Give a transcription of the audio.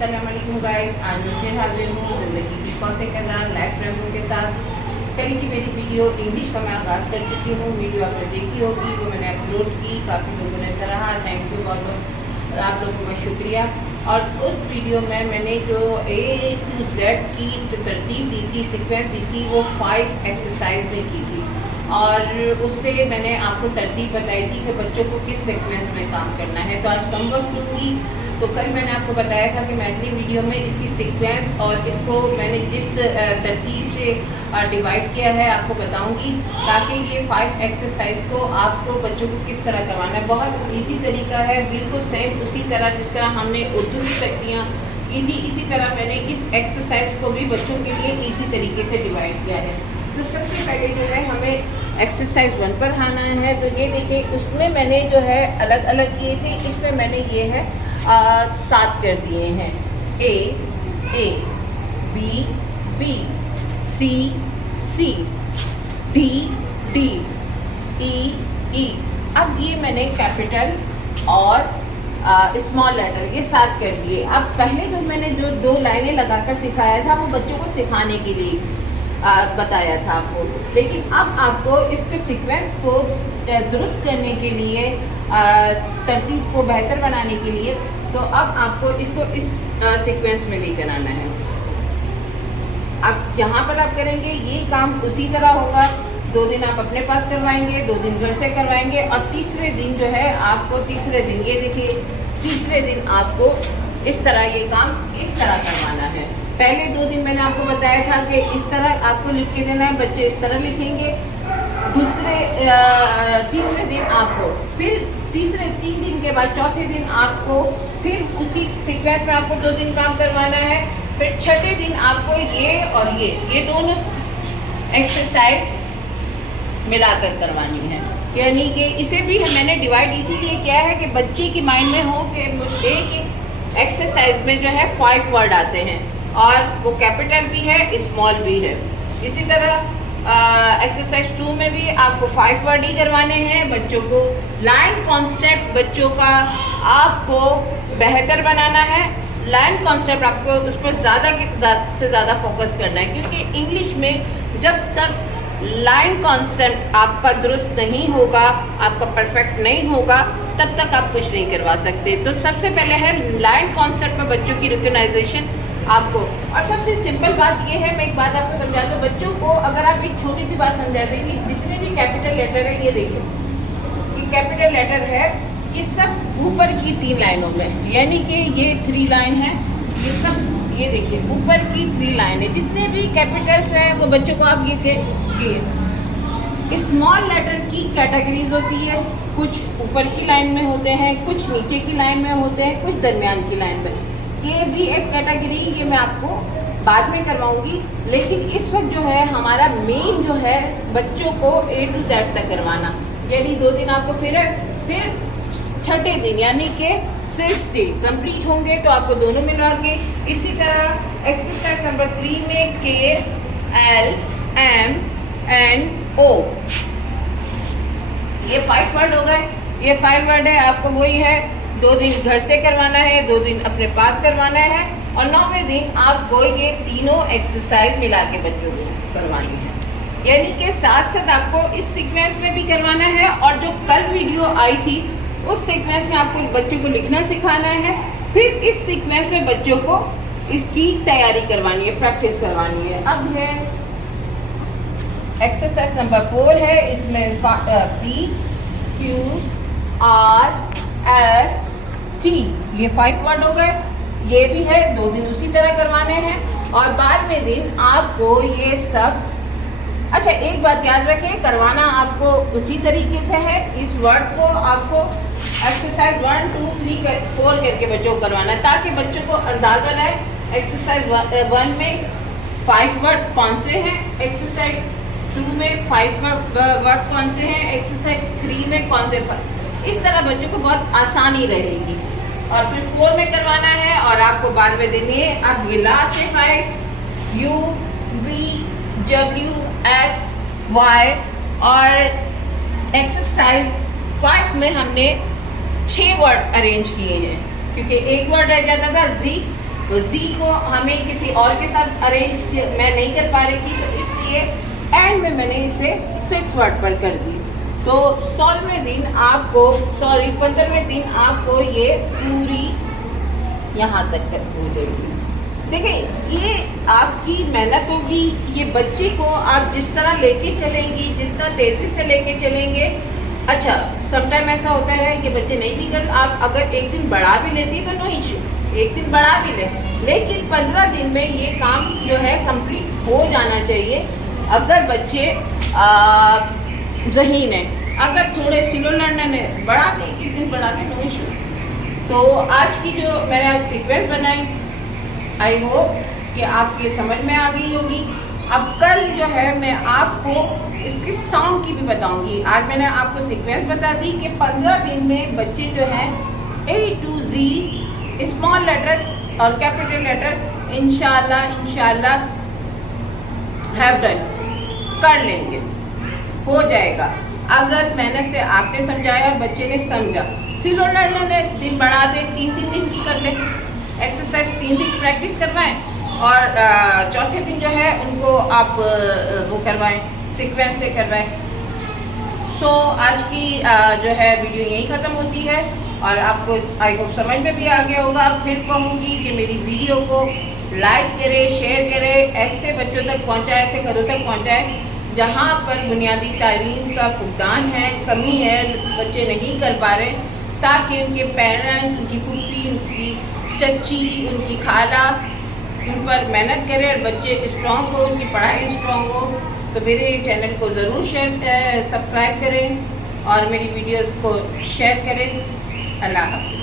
अस्सलामुअलैकुम गाइस, आज मैं फिर हाजिर हूँ ज़िंदगी की कौसे करना लाइफ रैंकों के साथ। कल की मेरी वीडियो इंग्लिश का मैं आगाज़ कर चुकी हूँ। वीडियो आपने देखी होगी, वो मैंने अपलोड की, काफ़ी लोगों ने सराहा, थैंक यू बहुत बहुत आप लोगों का शुक्रिया। और उस वीडियो में मैंने जो A to Z की जो तरतीब दी थी, सीक्वेंस दी थी, वो 5 एक्सरसाइज में की थी और उससे मैंने आपको तरतीब बताई थी कि बच्चों को किस सीक्वेंस में काम करना है। तो आज कम वक्त लूँगी। तो कल मैंने आपको बताया था कि मैं अगली वीडियो में इसकी सीक्वेंस और इसको मैंने जिस तरतीब से डिवाइड किया है आपको बताऊंगी, ताकि ये 5 एक्सरसाइज को आपको बच्चों को किस तरह करवाना है। बहुत इजी तरीका है, बिल्कुल सेम उसी तरह जिस तरह हमने उर्दू की तख्तियाँ की थी, इसी तरह मैंने इस एक्सरसाइज को भी बच्चों के लिए इजी तरीके से डिवाइड किया है। तो सबसे पहले जो है हमें एक्सरसाइज 1 पर आना है। तो ये देखिए, उसमें मैंने जो है अलग अलग किए थे, इसमें मैंने ये है 7 कर दिए हैं। A B B C C D D E। अब ये मैंने कैपिटल और स्मॉल लेटर ये 7 कर दिए। अब पहले जो मैंने जो 2 लाइनें लगाकर सिखाया था वो बच्चों को सिखाने के लिए बताया था आपको, लेकिन अब आपको इसके सीक्वेंस को दुरुस्त करने के लिए, तरतीब को बेहतर बनाने के लिए, तो अब आपको इसको इस सीक्वेंस में लेकर आना है। अब यहाँ पर आप करेंगे ये काम उसी तरह होगा। 2 दिन आप अपने पास करवाएंगे, 2 दिन घर से करवाएंगे और तीसरे दिन जो है आपको, तीसरे दिन ये देखिए, तीसरे दिन आपको इस तरह ये काम इस तरह करवाना है। पहले 2 दिन मैंने आपको बताया था कि इस तरह आपको लिख के देना है, बच्चे इस तरह लिखेंगे। तीसरे दिन आपको फिर 3 दिन के बाद चौथे दिन आपको फिर उसी सीक्वेंस में आपको 2 दिन काम करवाना है। फिर छठे दिन आपको ये और ये दोनों एक्सरसाइज मिलाकर करवानी है। यानी कि इसे भी मैंने डिवाइड इसीलिए किया है कि बच्चे की माइंड में हो कि एक एक्सरसाइज में जो है 5 वर्ड आते हैं और वो कैपिटल भी है, स्मॉल भी है। इसी तरह एक्सरसाइज 2 में भी आपको 5 वर्ड ही करवाने हैं। बच्चों को लाइन कॉन्सेप्ट बच्चों का आपको बेहतर बनाना है। लाइन कॉन्सेप्ट आपको उस पर ज़्यादा से ज़्यादा फोकस करना है, क्योंकि इंग्लिश में जब तक लाइन कॉन्सेप्ट आपका दुरुस्त नहीं होगा, आपका परफेक्ट नहीं होगा, तब तक आप कुछ नहीं करवा सकते। तो सबसे पहले है लाइन कॉन्सेप्ट में बच्चों की रिकॉग्नाइजेशन आपको। और सबसे सिंपल बात ये है, मैं एक बात आपको समझा दूं, बच्चों को अगर आप एक छोटी सी बात समझा दें कि जितने भी कैपिटल लेटर है, ये देखिए, ये कैपिटल लेटर है, ये सब ऊपर की 3 लाइनों में, यानी कि ये 3 लाइन है, ये सब ये देखिए ऊपर की 3 लाइन है। जितने भी कैपिटल्स हैं वो बच्चों को आप ये स्मॉल लेटर की कैटेगरीज होती है। कुछ ऊपर की लाइन में होते हैं, कुछ नीचे की लाइन में होते हैं, कुछ दरमियान की लाइन में। ये भी एक कैटेगरी, ये मैं आपको बाद में करवाऊंगी, लेकिन इस वक्त जो है हमारा मेन जो है बच्चों को A to Z तक करवाना। यानी 2 दिन आपको फिर छठे दिन यानी कि 6 डे कंप्लीट होंगे तो आपको दोनों मिला के। इसी तरह एक्सरसाइज नंबर 3 में K L M N O, ये 5 वर्ड हो गए। ये 5 वर्ड है, आपको वही है 2 दिन घर से करवाना है, 2 दिन अपने पास करवाना है और 9वें दिन आपको ये तीनों एक्सरसाइज मिला के बच्चों को करवानी है। यानी कि साथ साथ आपको इस सीक्वेंस में भी करवाना है और जो कल वीडियो आई थी उस सीक्वेंस में आपको बच्चों को लिखना सिखाना है। फिर इस सीक्वेंस में बच्चों को इसकी तैयारी करवानी है, प्रैक्टिस करवानी है। अब है एक्सरसाइज नंबर 4 है, इसमें P Q R S T, ये 5 वर्ड हो गए। ये भी है, 2 दिन उसी तरह करवाने हैं और बाद में दिन आपको ये सब। अच्छा, एक बात याद रखें, करवाना आपको उसी तरीके से है। इस वर्ड को आपको एक्सरसाइज 1 2 3 4 करके बच्चों को करवाना है, ताकि बच्चों को अंदाजा रहे एक्सरसाइज 1 में 5 वर्ड कौन से हैं, एक्सरसाइज 2 में 5 वर्ड कौन से हैं, एक्सरसाइज 3 में कौन से। इस तरह बच्चों को बहुत आसानी रहेगी। और फिर 4 में करवाना है और आपको बाद में देनी है। अब ये लास्ट है 5 U V W X Y और एक्सरसाइज 5 में हमने 6 वर्ड अरेंज किए हैं, क्योंकि एक वर्ड रह जाता था जी, तो जी को हमें किसी और के साथ अरेंज मैं नहीं कर पा रही थी, तो इसलिए एंड में मैंने इसे 6 वर्ड पर कर दी। तो 16वें दिन आपको 15वें दिन आपको ये पूरी यहाँ तक हो जाएगी। देखिए ये आपकी मेहनत होगी, ये बच्चे को आप जिस तरह लेके चलेंगी, जितना तेजी से लेके चलेंगे। अच्छा, समटाइम ऐसा होता है कि बच्चे नहीं भी कर, आप अगर एक दिन बढ़ा भी लेती तो नो इशू, एक दिन बढ़ा भी ले, लेकिन 15 दिन में ये काम जो है कंप्लीट हो जाना चाहिए। अगर बच्चे ज़हीन है, अगर थोड़े स्लो लर्नर है, बढ़ा दें, एक दिन बढ़ा दें, नो इशू। तो आज की जो मैंने आज सीक्वेंस बनाई, आई होप कि आपकी समझ में आ गई होगी। अब कल जो है मैं आपको इसकी साउंड की भी बताऊंगी। आज मैंने आपको सीक्वेंस बता दी कि 15 दिन में बच्चे जो हैं A to Z small letter और कैपिटल लेटर इंशाल्लाह हैव डन कर लेंगे, हो जाएगा। अगर मेहनत से आपने समझाया और बच्चे ने समझा, स्लो लर्नर ने दिन बढ़ा दे, 3 दिन की कर ले एक्सरसाइज, 3 दिन प्रैक्टिस करवाएं और चौथे दिन जो है उनको आप वो करवाएं, सीक्वेंस से करवाएं। सो आज की जो है वीडियो यहीं ख़त्म होती है और आपको आई होप समझ में भी आ गया होगा। फिर कहूँगी कि मेरी वीडियो को लाइक करें, शेयर करें, ऐसे बच्चों तक पहुँचाए, ऐसे घरों तक पहुँचाए जहाँ पर बुनियादी तालीम का फुकदान है, कमी है, बच्चे नहीं कर पा रहे, ताकि उनके पेरेंट्स, उनकी फूफी, उनकी चच्ची, उनकी खाला उन पर मेहनत करें और बच्चे स्ट्रॉन्ग हो, उनकी पढ़ाई स्ट्रॉन्ग हो। तो मेरे चैनल को ज़रूर सब्सक्राइब करें और मेरी वीडियोस को शेयर करें। अल्लाह हाफ़िज़।